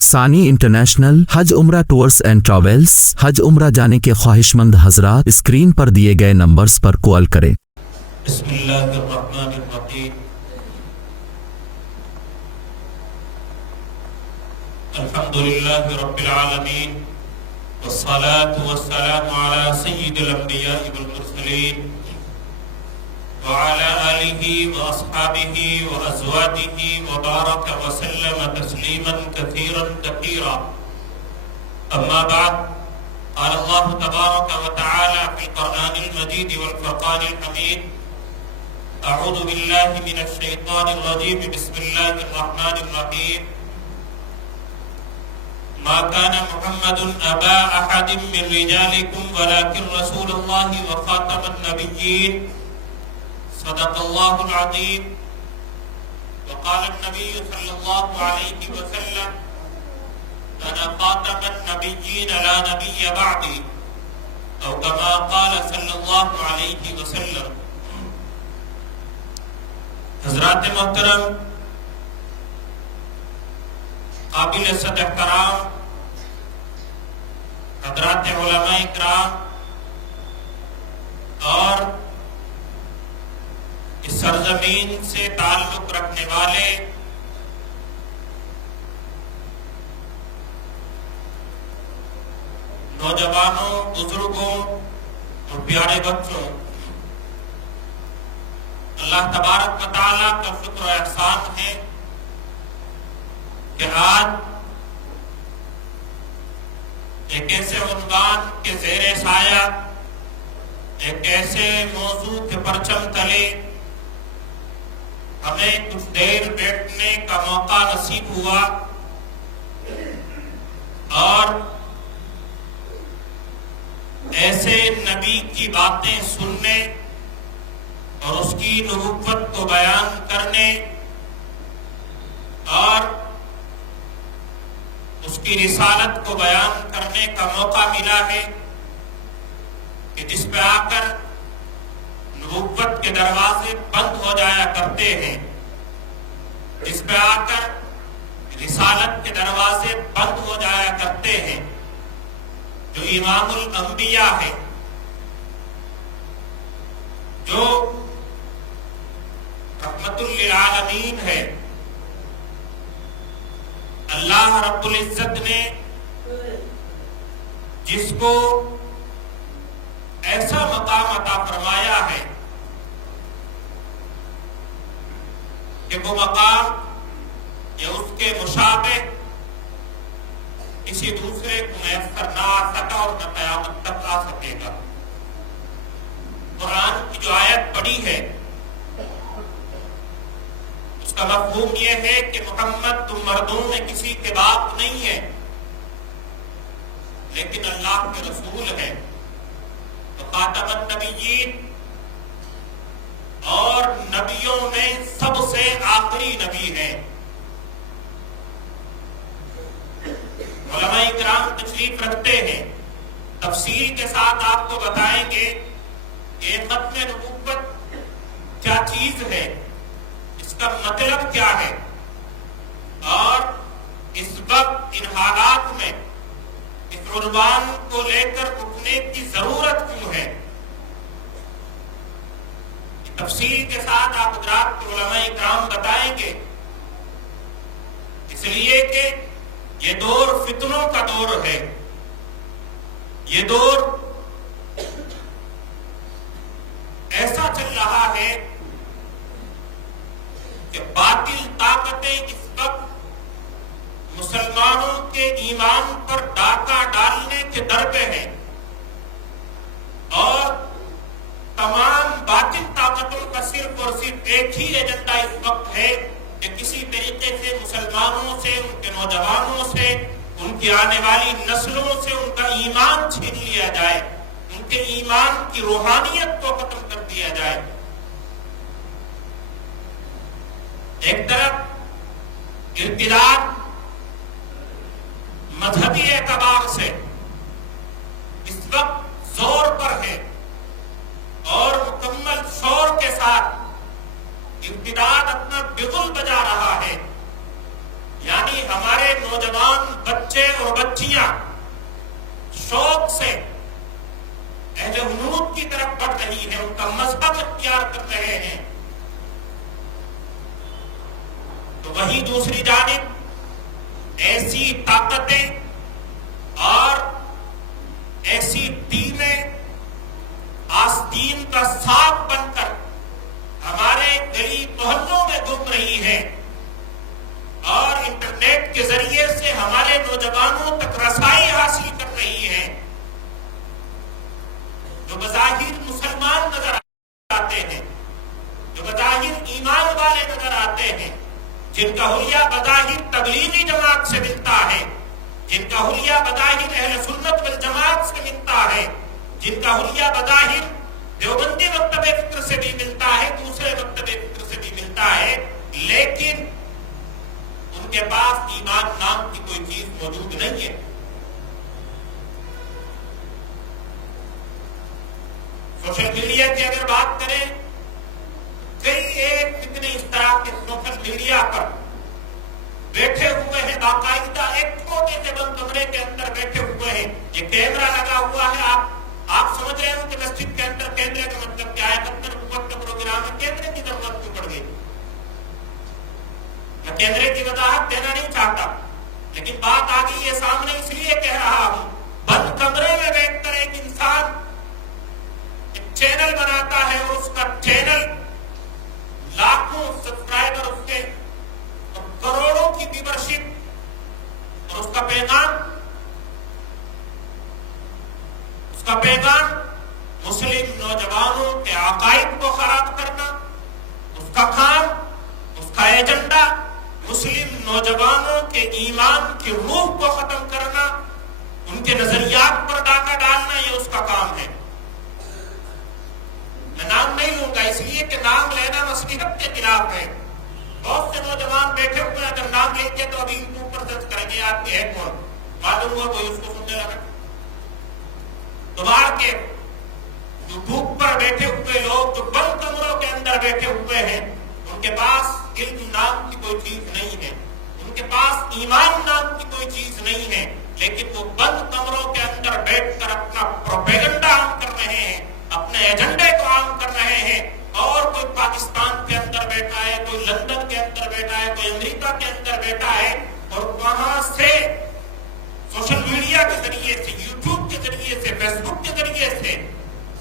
ثانی انٹرنیشنل حج عمرہ tours and travels. حج عمرہ جانے کے خواہش مند حضرات اسکرین پر دیے گئے نمبرز پر کال کریں۔ بسم اللہ الرحمن الرحیم۔ الحمدللہ رب العالمین، والصلاة والسلام علی سید الانبیاء والمرسلین، وعلى آلہ واصحابہ وازواجہ وبارک وسلم تسلیما کثیرا کثیرا۔ اما بعد، قال اللہ تبارک وتعالی فی القرآن المجید والفرقان الحمید: اعوذ باللہ من الشیطان الرجیم، بسم اللہ الرحمن الرحیم۔ ما كان محمد أبا أحد من رجالكم ولكن رسول الله وخاتم النبيين، صدق الله العظيم۔ وقال النبي صلى الله عليه وسلم: أنا خاتم النبيين لا نبي بعدي، أو كما قال صلى الله عليه وسلم۔ حضرات محترم، قابل صد احترام حضرات علماء اکرام اور اس سرزمین سے تعلق رکھنے والے نوجوانوں، بزرگوں اور پیارے بچوں، اللہ تبارک و تعالیٰ کا شکر و احسان ہے کہ آج ایک ایسے عنوان کے زیر سایہ، ایک ایسے موضوع کے پرچم تلے ہمیں کچھ دیر بیٹھنے کا موقع نصیب ہوا اور ایسے نبی کی باتیں سننے اور اس کی نبوت کو بیان کرنے اور اس کی رسالت کو بیان کرنے کا موقع ملا ہے کہ جس پہ آ کر نبوت کے دروازے بند ہو جایا کرتے ہیں، جس پہ آ کر رسالت کے دروازے بند ہو جایا کرتے ہیں، جو امام الانبیاء ہے، جو رحمت للعالمین ہے۔ اللہ رب العزت نے جس کو ایسا مقام عطا فرمایا ہے کہ وہ مقام یا اس کے مشابہ کسی دوسرے کو میسر نہ آ سکا اور نہ قیامت تک آ سکے گا۔ قرآن کی جو آیت پڑھی ہے اس کا مفہوم یہ ہے کہ محمد تم مردوں میں کسی کے باپ نہیں ہے لیکن اللہ کے رسول ہے، تو خاتم النبیین اور نبیوں میں سب سے آخری نبی ہے۔ علماء اکرام تشریف رکھتے ہیں، تفصیل کے ساتھ آپ کو بتائیں گے کہ ختم نبوت کیا چیز ہے، اس کا مطلب کیا ہے اور اس وقت ان حالات میں اس عنوان کو لے کر اٹھنے کی ضرورت کیوں ہے۔ تفصیل کے ساتھ آپ حضرات کو علماء اکرام بتائیں گے، اس لیے کہ یہ دور فتنوں کا دور ہے، یہ دور ایسا چل رہا ہے کہ باطل طاقتیں اس وقت مسلمانوں کے ایمان پر ڈاکہ ڈالنے کے در پہ ہیں اور تمام باطل طاقتوں کا صرف اور صرف ایک ہی ایجنڈا اس وقت ہے کہ کسی طریقے سے مسلمانوں سے، ان کے نوجوانوں سے، ان کی آنے والی نسلوں سے ان کا ایمان چھین لیا جائے، ان کے ایمان کی روحانیت کو ختم کر دیا جائے۔ ایک طرف ارتداد مذہبی اعتبار سے اس وقت زور پر ہے اور مکمل شور کے ساتھ ارتداد اپنا بغل بجا رہا ہے، یعنی ہمارے نوجوان بچے اور بچیاں شوق سے اہل ہنود کی طرف بڑھ رہی ہیں، ان کا مذہب اختیار کر رہے ہیں، تو وہی دوسری جانب ایسی طاقتیں اور ایسی ٹیمیں آستین کا ساتھ بن کر ہمارے گلی محلوں میں گھوم رہی ہیں اور انٹرنیٹ کے ذریعے سے ہمارے نوجوانوں تک رسائی حاصل کر رہی ہیں، جو بظاہر مسلمان نظر آتے ہیں، جو بظاہر ایمان والے نظر آتے ہیں، جن کا حلیہ بظاہر تبلیغی جماعت سے ملتا ہے، جن کا حلیہ بظاہر اہل سنت والجماعت سے ملتا ہے، جن کا حلیہ بظاہر دیوبندی مکتب فکر سے بھی ملتا ہے، دوسرے مکتب فکر سے بھی ملتا ہے، لیکن ان کے پاس ایمان نام کی کوئی چیز موجود نہیں ہے۔ سوشل میڈیا کی اگر بات کریں، کئی ایک فتنے اس طرح کے سوشل میڈیا پر بیٹھے ہوئے ہیں، باقاعدہ ایک چھوٹے سے بند کمرے کے اندر بیٹھے ہوئے ہیں، یہ کیمرہ لگا ہوا ہے، آپ سمجھ رہے ہو کہ مسجد کے اندر کیمرے کا مطلب کیا ہے؟ ختم نبوت کا پروگرام ہے، کیمرے کی ضرورت کیوں پڑ گئی؟ میں کیمرے کی وضاحت دینا نہیں چاہتا، لیکن بات آ گئی ہے سامنے، اس لیے کہہ رہا ہوں، بند کمرے میں بیٹھ کر ایک انسان ایک چینل بناتا ہے اور اس کا چینل لاکھوں سبسکرائبر اس کے اور کروڑوں کی ویورشپ، اور اس کا پیغام مسلم نوجوانوں کے عقائد کو خراب کرنا، اس کا کام، اس کا ایجنڈا مسلم نوجوانوں کے ایمان کی روح کو ختم کرنا، ان کے نظریات پر ڈاکہ ڈالنا، یہ اس کا کام ہے۔ میں نام نہیں لوں گا اس لیے کہ نام لینا نصیحت کے خلاف ہے۔ بہت سے نوجوان بیٹھے ہوئے ہیں، اگر نام لیں گے تو ابھی یوٹیوب پر سرچ کریں گے آپ کے ہے کون، معلوم ہوا کوئی اس کو سننے لگا۔ تو باہر کے یوٹیوب پر بیٹھے ہوئے لوگ جو بند کمروں کے اندر بیٹھے ہوئے ہیں، ان کے پاس علم نام کی کوئی چیز نہیں ہے، ان کے پاس ایمان نام کی کوئی چیز نہیں ہے، لیکن وہ بند کمروں کے اندر بیٹھ کر اپنا پروپیگنڈا عام کر رہے ہیں، اپنے ایجنڈے کو عام کر رہے ہیں، اور کوئی پاکستان کے اندر بیٹھا ہے، کوئی لندن کے اندر بیٹھا ہے، کوئی امریکہ کے اندر بیٹھا ہے، اور وہاں سے سوشل میڈیا کے ذریعے سے، یوٹیوب کے ذریعے سے، فیس بک کے ذریعے سے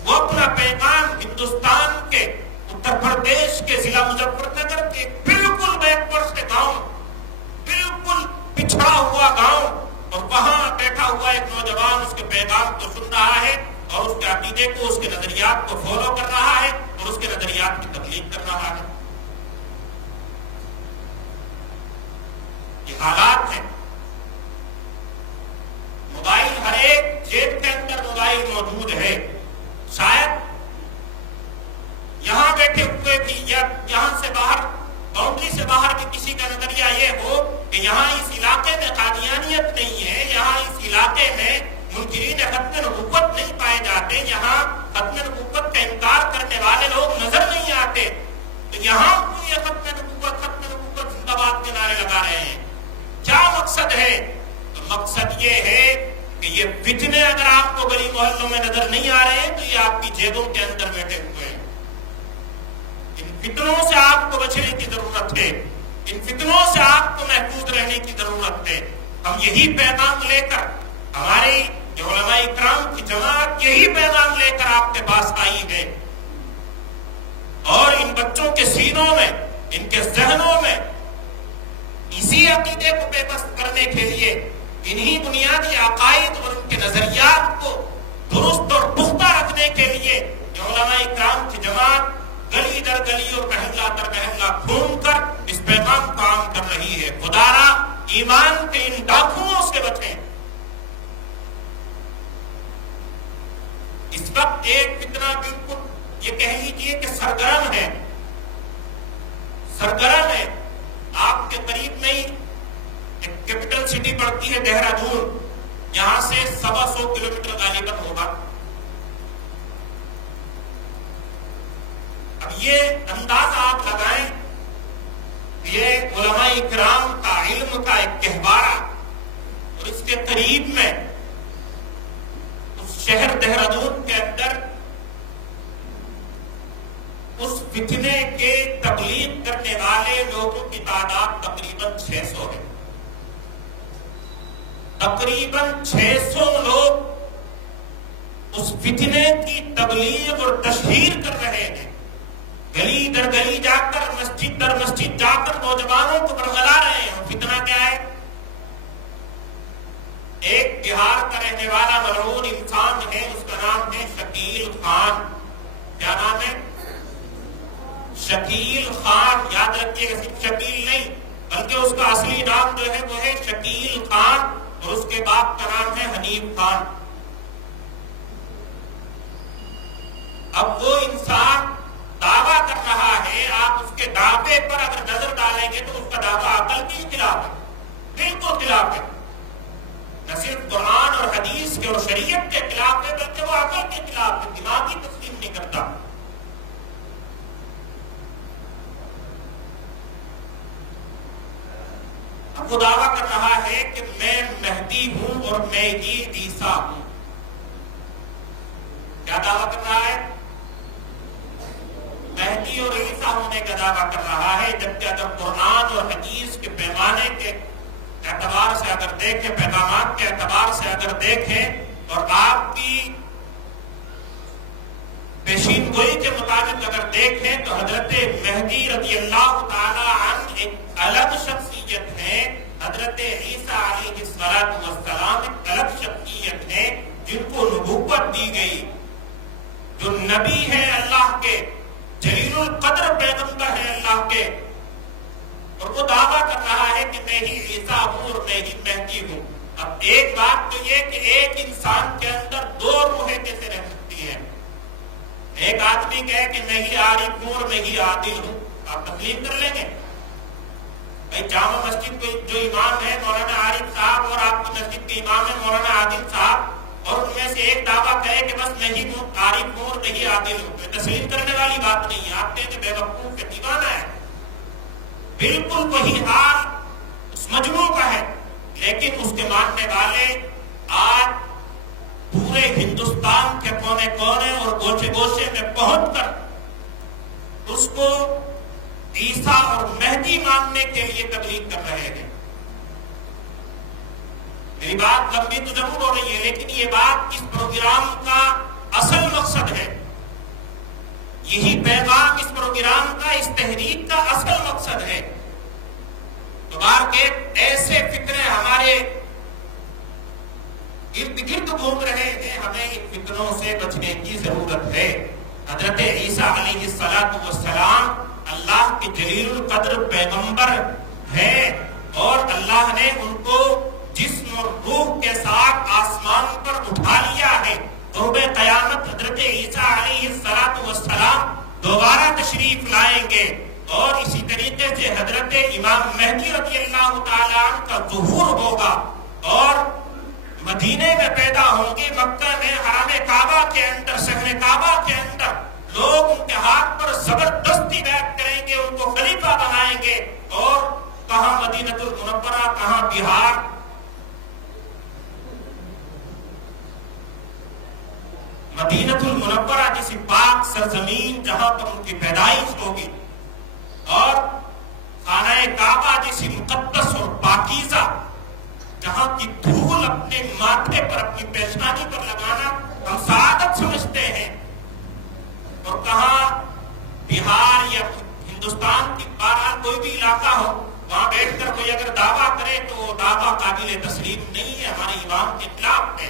وہ اپنا پیغام ہندوستان کے اتر پردیش کے ضلع مظفر نگر کے بالکل بیکورڈ سے گاؤں، بالکل پچھڑا ہوا گاؤں، اور وہاں بیٹھا ہوا ایک نوجوان اس کے پیغام کو سن رہا ہے اور اس کے عقیدے کو، اس کے نظریات کو فالو کر رہا ہے اور اس کے نظریات کی تبلیغ کر رہا ہے۔ یہ حالات ہیں۔ موبائل ہر ایک جیب کے اندر موبائل موجود ہے، شاید یہاں بیٹھے ہوئے بھی یا یہاں سے باہر، باؤنڈری سے باہر بھی کسی کا نظریہ یہ ہو کہ یہاں اس علاقے میں قادیانیت نہیں ہے، یہاں اس علاقے میں منکرین ختم نبوت نہیں پائے جاتے، یہاں ختم نبوت کا انکار کرنے والے لوگ نظر نہیں آتے، تو یہاں کیوں یہ ختم نبوت زندہ باد کے نعرے لگا رہے ہیں؟ کیا مقصد ہے؟ تو مقصد یہ ہے کہ یہ فتنے اگر آپ کو گلی محلوں میں نظر نہیں آ رہے ہیں تو یہ آپ کی جیبوں کے اندر بیٹھے ہوئے ہیں۔ ان فتنوں سے آپ کو بچنے کی ضرورت ہے، ان فتنوں سے آپ کو محفوظ رہنے کی ضرورت ہے۔ ہم یہی پیغام لے کر، ہماری علماء اکرام کی جماعت یہی پیغام لے کر آپ کے پاس آئی ہے، اور ان بچوں کے سینوں میں، ان کے ذہنوں میں اسی عقیدے کو بے بس کرنے کے لیے، انہی بنیادی عقائد اور ان کے نظریات کو درست اور پختہ رکھنے کے لیے علماء اکرام کی جماعت گلی در گلی اور محلہ در محلہ گھوم کر اس پیغام کو عام کر رہی ہے۔ خدارا ایمان کے ان ڈاکوؤں سے بچیں۔ اس وقت ایک فتنہ بالکل یہ کہہ لیجیے کہ سرگرم ہے، آپ کے قریب میں ہی ایک کیپٹل سٹی پڑتی ہے دہرادون، یہاں سے 125 کلومیٹر غالباً ہوگا۔ اب یہ اندازہ آپ لگائیں، یہ علماء اکرام کا علم علم کا ایک گہوارہ، اور اس کے قریب میں اس شہر دہرادون کے اندر اس فتنے کے تبلیغ کرنے والے لوگوں کی تعداد تقریباً 600 ہے. تقریباً 600 لوگ اس فتنے کی تبلیغ اور تشہیر کر رہے ہیں. گلی در گلی جا کر، مسجد در مسجد جا کر نوجوانوں کو برگلا رہے ہیں. فتنہ کیا ہے؟ ایک بہار کا رہنے والا ملعون انسان ہے، اس کا نام ہے شکیل خان. کیا نام ہے؟ شکیل خان. یاد رکھیے گا، صرف شکیل نہیں بلکہ اس کا اصلی نام جو ہے وہ ہے شکیل خان، اور اس کے باپ کا نام ہے حنیف خان. اب وہ انسان دعویٰ کر رہا ہے، آپ اس کے دعوے پر اگر نظر ڈالیں گے تو اس کا دعویٰ عقل کے خلاف ہے، بالکل خلاف ہے. نہ صرف قرآن اور حدیث کے اور شریعت کے خلاف ہے بلکہ وہ عقل کے خلاف ہے، دماغی تسلیم نہیں کرتا. اب وہ دعویٰ کر رہا ہے کہ میں مہدی ہوں اور میں ہی عیسیٰ ہوں. کیا دعویٰ کر رہا ہے؟ مہدی اور عیسیٰ ہونے کا دعویٰ کر رہا ہے. جبکہ اگر قرآن اور حدیث کے پیمانے کے اعتبار سے اگر دیکھیں، پیغامات کے اعتبار سے اگر دیکھیں، اور آپ کی پیشین گوئی کے مطابق اگر دیکھیں تو حضرت مہدی رضی اللہ تعالی عنہ ایک الگ شخصیت ہے. حضرت عیسیٰ علیہ السلام ایک الگ شخصیت ہے جن کو نبوت دی گئی، جو نبی ہے اللہ کے، جلیل القدر پیغمبر ہے اللہ کے. اور وہ دعویٰ کر رہا ہے کہ میں ہی عیسیٰ ہوں اور میں ہی مہدی ہوں. اب ایک بات تو یہ کہ ایک انسان کے اندر دو روحیں کیسے رہ سکتی ہیں؟ ایک آدمی کہے کہ میں ہی عارف ہوں اور میں ہی عادل ہوں، آپ تسلیم کر لیں گے؟ بھائی جامع مسجد کے جو امام ہے مولانا عارف صاحب، اور آپ کی مسجد کے امام ہے مولانا عادل صاحب، اور ان میں سے ایک دعویٰ کرے کہ بس میں ہی عارف ہوں اور میں ہی عادل ہوں، تو تسلیم کرنے والی بات نہیں ہے. آپ کہیں کہ بے وقوف ہے، دیوانہ ہے. بالکل وہی حال اس مجموع کا ہے. لیکن اس کے ماننے والے آج پورے ہندوستان کے کونے کونے اور گوشے گوشے میں پہنچ کر اس کو عیسیٰ اور مہدی ماننے کے لیے تبلیغ کر رہے ہیں. میری بات لمبی تو ضرور ہو رہی ہے، لیکن یہ بات اس پروگرام کا اصل مقصد ہے. یہی پیغام اس پروگرام کا، اس تحریک کا اصل مقصد ہے. تو بار کے ایسے فتنے ہمارے ارد گرد گھوم رہے ہیں، ہمیں ان فتنوں سے بچنے کی ضرورت ہے. حضرت عیسیٰ علیہ السلام اللہ کے جلیل القدر پیغمبر ہیں، اور اللہ نے ان کو جسم اور روح کے ساتھ آسمان پر اٹھا لیا ہے. قرب قیامت حضرت عیسیٰ علیہ السلام دوبارہ تشریف لائیں گے، اور اسی طریقے سے حضرت امام مہدی رضی اللہ تعالیٰ عنہ کا ظہور ہوگا، اور مدینے میں پیدا ہوں گے. مکہ میں حرم کعبہ کے اندر، شہر کعبہ کے اندر لوگ ان کے ہاتھ پر زبردستی بیعت کریں گے، ان کو خلیفہ بنائیں گے. اور کہاں مدینہ المنورہ، کہاں بہار، مدینہ المنورہ جیسی پاک سرزمین جہاں پر ان کی پیدائش ہوگی، اور خانہ کعبہ جیسی مقدس اور پاکیزہ جہاں کی دھول اپنے ماتھے پر، اپنی پیشانی پر لگانا ہم سعادت سمجھتے ہیں. اور کہاں بہار یا ہندوستان کی بہرحال کوئی بھی علاقہ ہو، وہاں بیٹھ کر کوئی اگر دعویٰ کرے تو وہ دعویٰ قابل تسلیم نہیں ہے، ہمارے امام کے خلاف ہے.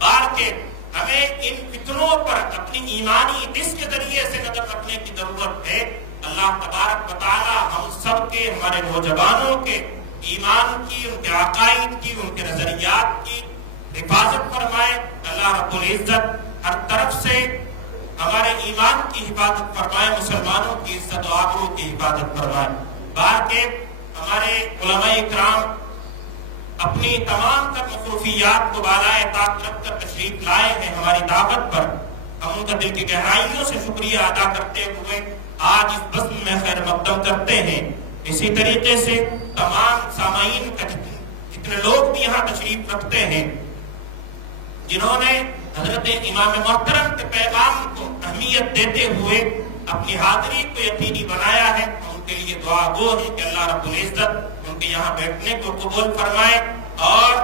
بار کے ہمیں ان فتنوں پر اپنی ایمانی حس کے ذریعے سے نظر رکھنے کی ضرورت ہے. اللہ تبارک و تعالی ہم سب کے، ہمارے نوجوانوں کے ایمان کی، ان کے عقائد کی، ان کے نظریات کی حفاظت فرمائے. اللہ رب العزت ہر طرف سے ہمارے ایمان کی حفاظت فرمائے، مسلمانوں کی عزت و آبرو کی حفاظت فرمائے. باہر کے ہمارے علماء اکرام اپنی تمام تر مصروفیات کو بالائے طاقت رکھ کر تشریف لائے ہیں ہماری دعوت پر. ہم ان کا دل کی گہرائیوں سے شکریہ ادا کرتے ہوئے آج اس بزم میں خیر مقدم کرتے ہیں. اسی طریقے سے تمام سامعین کا جتنے لوگ بھی یہاں تشریف رکھتے ہیں جنہوں نے حضرت امام محترم کے پیغام کو اہمیت دیتے ہوئے اپنی حاضری کو یقینی بنایا ہے، ان کے لیے دعا گو ہے کہ اللہ رب العزت ان کے یہاں بیٹھنے کو قبول فرمائے اور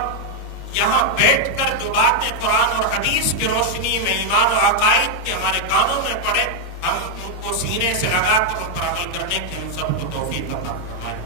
یہاں بیٹھ کر جو باتیں قرآن اور حدیث کی روشنی میں ایمان و عقائد کے ہمارے کانوں میں پڑے ہم ان کو سینے سے لگا کر ان پر عمل کرنے کی ہم سب کو توفیق عطا فرمائے۔